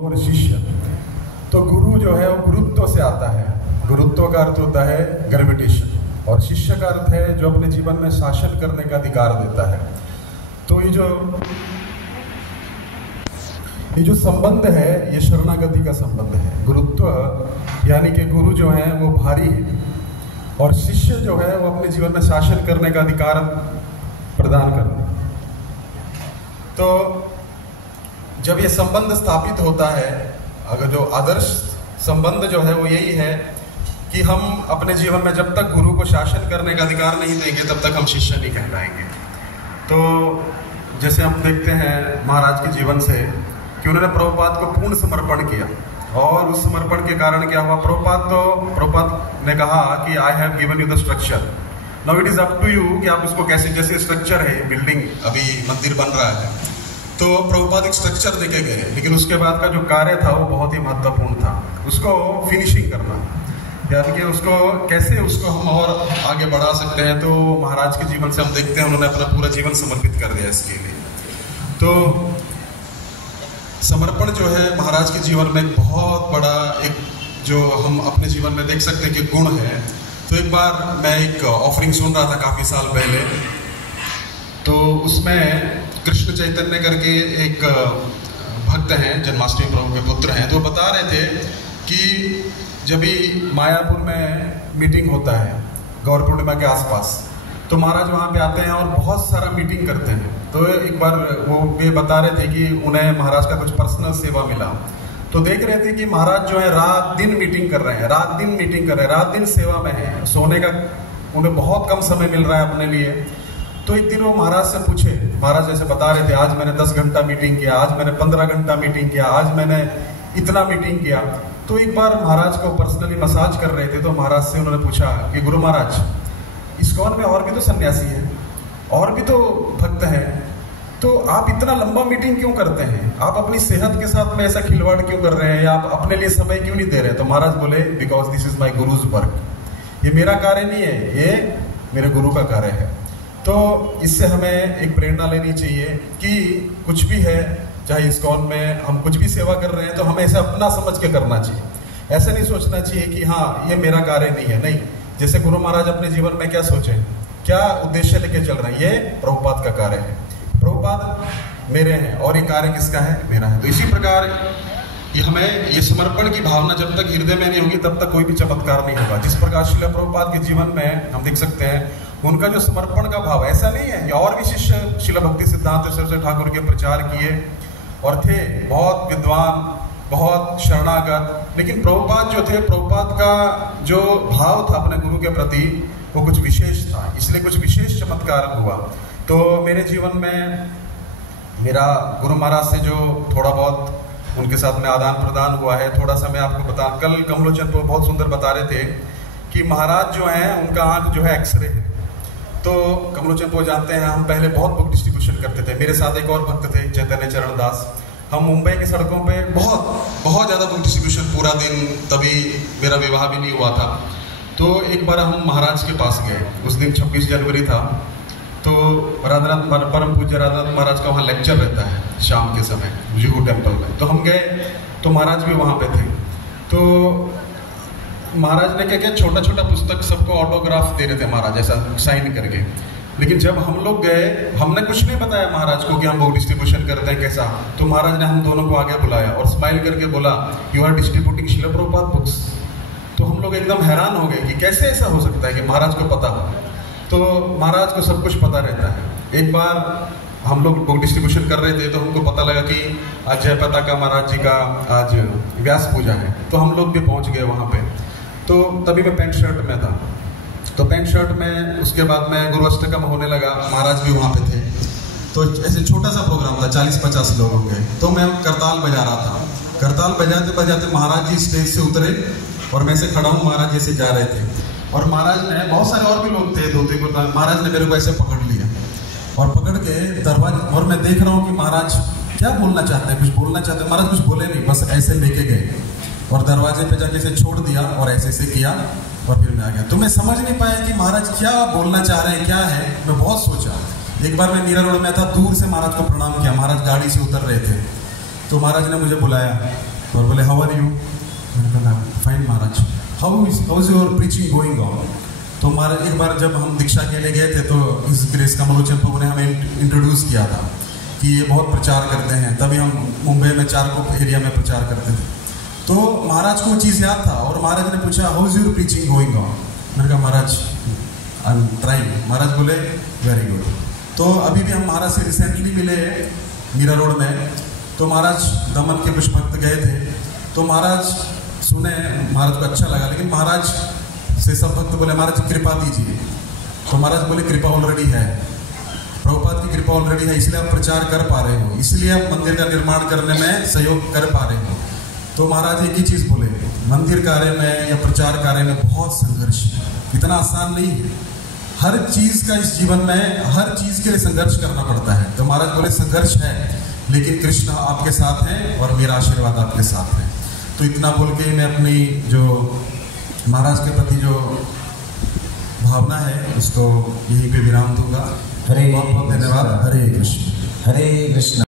और शिष्य। तो गुरु जो है वो गुरुत्व से आता है। गुरुत्व का अर्थ होता है ग्रेविटेशन, और शिष्य का अर्थ है जो अपने जीवन में शासन करने का अधिकार देता है। तो ये जो संबंध है ये शरणागति का संबंध है। गुरुत्व यानी कि गुरु जो है वो भारी है और शिष्य जो है वो अपने जीवन में शासन करने का अधिकार प्रदान कर रहे हैं। तो जब ये संबंध स्थापित होता है, अगर जो आदर्श संबंध जो है वो यही है कि हम अपने जीवन में जब तक गुरु को शासन करने का अधिकार नहीं देंगे तब तक हम शिष्य नहीं कहलाएंगे। तो जैसे हम देखते हैं महाराज के जीवन से कि उन्होंने प्रभुपाद को पूर्ण समर्पण किया, और उस समर्पण के कारण क्या हुआ, प्रभुपाद ने कहा कि I have given you the structure, now it is up to you कि आप उसको कैसे, जैसे स्ट्रक्चर है, बिल्डिंग अभी मंदिर बन रहा है, तो प्रभुपाद एक स्ट्रक्चर देके गए, लेकिन उसके बाद का जो कार्य था वो बहुत ही महत्वपूर्ण था, उसको फिनिशिंग करना, यानी कि उसको कैसे उसको हम और आगे बढ़ा सकते हैं। तो महाराज के जीवन से हम देखते हैं उन्होंने अपना पूरा जीवन समर्पित कर दिया इसके लिए। तो समर्पण जो है महाराज के जीवन में एक बहुत बड़ा एक जो हम अपने जीवन में देख सकते हैं कि गुण है। तो एक बार मैं एक ऑफरिंग सुन रहा था काफ़ी साल पहले, तो उसमें कृष्ण चैतन्य करके एक भक्त हैं, जन्माष्टमी प्रभु के पुत्र हैं, तो बता रहे थे कि जब भी मायापुर में मीटिंग होता है गौर पूर्णिमा के आसपास, तो महाराज वहाँ पे आते हैं और बहुत सारा मीटिंग करते हैं। तो एक बार वो ये बता रहे थे कि उन्हें महाराज का कुछ पर्सनल सेवा मिला, तो देख रहे थे कि महाराज जो है रात दिन मीटिंग कर रहे हैं, रात दिन सेवा में है, सोने का उन्हें बहुत कम समय मिल रहा है अपने लिए। तो एक दिन वो महाराज से पूछे, महाराज जैसे बता रहे थे आज मैंने 10 घंटा मीटिंग किया, आज मैंने 15 घंटा मीटिंग किया, आज मैंने इतना मीटिंग किया। तो एक बार महाराज को पर्सनली मसाज कर रहे थे, तो महाराज से उन्होंने पूछा कि गुरु महाराज, इस्कॉन में और भी तो सन्यासी हैं, और भी तो भक्त हैं, तो आप इतना लंबा मीटिंग क्यों करते हैं? आप अपनी सेहत के साथ में ऐसा खिलवाड़ क्यों कर रहे हैं, या आप अपने लिए समय क्यों नहीं दे रहे? तो महाराज बोले, because this is my guru's work, ये मेरा कार्य नहीं है, ये मेरे गुरु का कार्य है। तो इससे हमें एक प्रेरणा लेनी चाहिए कि कुछ भी है, चाहे इस्कॉन में हम कुछ भी सेवा कर रहे हैं तो हमें ऐसे अपना समझ के करना चाहिए। ऐसा नहीं सोचना चाहिए कि हाँ ये मेरा कार्य नहीं है। नहीं, जैसे गुरु महाराज अपने जीवन में क्या सोचे, क्या उद्देश्य लेके चल रहे हैं, ये प्रभुपाद का कार्य है, प्रभुपाद मेरे हैं, और ये कार्य किसका है, मेरा है। तो इसी प्रकार ये हमें ये समर्पण की भावना जब तक हृदय में नहीं होगी तब तक कोई भी चमत्कार नहीं होगा। जिस प्रकार श्रील प्रभुपाद के जीवन में हम देख सकते हैं उनका जो समर्पण का भाव, ऐसा नहीं है कि और भी शिष्य श्रील भक्ति सिद्धांत सरस्वती ठाकुर के प्रचार किए और थे बहुत विद्वान, बहुत शरणागत, लेकिन प्रभुपाद जो थे, प्रभुपाद का जो भाव था अपने गुरु के प्रति वो कुछ विशेष था, इसलिए कुछ विशेष चमत्कार हुआ। तो मेरे जीवन में मेरा गुरु महाराज से जो थोड़ा बहुत उनके साथ में आदान प्रदान हुआ है, थोड़ा सा मैं आपको बता, कल कमलोचन को बहुत सुंदर बता रहे थे कि महाराज जो हैं उनका आंख जो है एक्सरे है। तो कमलोचन को जानते हैं, हम पहले बहुत बुक डिस्ट्रीब्यूशन करते थे, मेरे साथ एक और भक्त थे चैतन्य चरण दास, हम मुंबई की सड़कों पे बहुत ज़्यादा बुक डिस्ट्रीब्यूशन, पूरा दिन, तभी मेरा विवाह भी नहीं हुआ था। तो एक बार हम महाराज के पास गए, उस दिन 26 जनवरी था, तो राधानाथ परम पूज्य राधानाथ महाराज का वहाँ लेक्चर रहता है शाम के समय जुहू टेम्पल में। तो हम गए तो महाराज भी वहाँ पे थे। तो महाराज ने क्या किया, छोटा छोटा पुस्तक सबको ऑटोग्राफ दे रहे थे महाराज, ऐसा साइन करके। लेकिन जब हम लोग गए, हमने कुछ नहीं बताया महाराज को कि हम बुक डिस्ट्रीब्यूशन करते हैं कैसा। तो महाराज ने हम दोनों को आगे बुलाया और स्माइल करके बोला, you are distributing Srila Prabhupada books. तो हम लोग एकदम हैरान हो गए कि कैसे ऐसा हो सकता है कि महाराज को पता हो। तो महाराज को सब कुछ पता रहता है। एक बार हम लोग बुक डिस्ट्रीब्यूशन कर रहे थे तो हमको पता लगा कि आज जयपता का महाराज जी का आज व्यास पूजा है, तो हम लोग भी पहुंच गए वहाँ पे। तो तभी मैं पैंट शर्ट में था, तो पैंट शर्ट में उसके बाद में गुरु अष्टकम होने लगा, महाराज भी वहाँ पे थे। तो ऐसे छोटा सा प्रोग्राम था, 40-50 लोग होंगे। तो मैं करताल बजा रहा था, करताल बजाते बजाते महाराज जी स्टेज से उतरे और मैं से खड़ा हूँ, महाराज जैसे जा रहे थे, और महाराज ने, बहुत सारे और भी लोग थे, 2-3, महाराज ने मेरे को ऐसे पकड़ लिया और पकड़ के दरवाजे, और मैं देख रहा हूँ कि महाराज क्या बोलना चाहते हैं, कुछ बोलना चाहते हैं। महाराज कुछ बोले नहीं, बस ऐसे लेके गए और दरवाजे पे जाके से छोड़ दिया और ऐसे किया और फिर मैं आ गया। तो मैं समझ नहीं पाया कि महाराज क्या बोलना चाह रहे हैं, क्या है। मैं बहुत सोचा। एक बार मैं मीरा रोड में था, दूर से महाराज को प्रणाम किया, महाराज गाड़ी से उतर रहे थे, तो महाराज ने मुझे बुलाया और बोले हाउ आर यू। मैंने कहा fine Maharaj, how is your preaching going on. तो महाराज एक बार जब हम दीक्षा के लिए गए थे तो इस ग्रेस कमलोचन प्रभु ने हमें इंट्रोड्यूस किया था कि ये बहुत प्रचार करते हैं, तभी हम मुंबई में चारकोप एरिया में प्रचार करते थे। तो महाराज को वो चीज़ याद था और महाराज ने पूछा how is your preaching going on. मैंने कहा महाराज आई एम ट्राइंग। महाराज बोले वेरी गुड। तो अभी भी हम महाराज से रिसेंटली मिले मीरा रोड में। तो महाराज दमन के कुछ भक्त गए थे, तो महाराज सुने, महाराज को अच्छा लगा, लेकिन महाराज से सब भक्त बोले महाराज कृपा दीजिए। तो महाराज बोले कृपा ऑलरेडी है, प्रभुपाद की कृपा ऑलरेडी है, इसलिए आप प्रचार कर पा रहे हो, इसलिए आप मंदिर का निर्माण करने में सहयोग कर पा रहे हो। तो महाराज एक ही चीज बोले, मंदिर कार्य में या प्रचार कार्य में बहुत संघर्ष है, इतना आसान नहीं है। हर चीज का इस जीवन में हर चीज के लिए संघर्ष करना पड़ता है। तो महाराज बोले संघर्ष है, लेकिन कृष्ण आपके साथ हैं और मेरा आशीर्वाद आपके साथ है। तो इतना बोल के मैं अपनी जो महाराज के प्रति जो भावना है उसको यहीं पे विराम दूंगा। हरे बहुत बहुत धन्यवाद। हरे कृष्ण। हरे कृष्ण।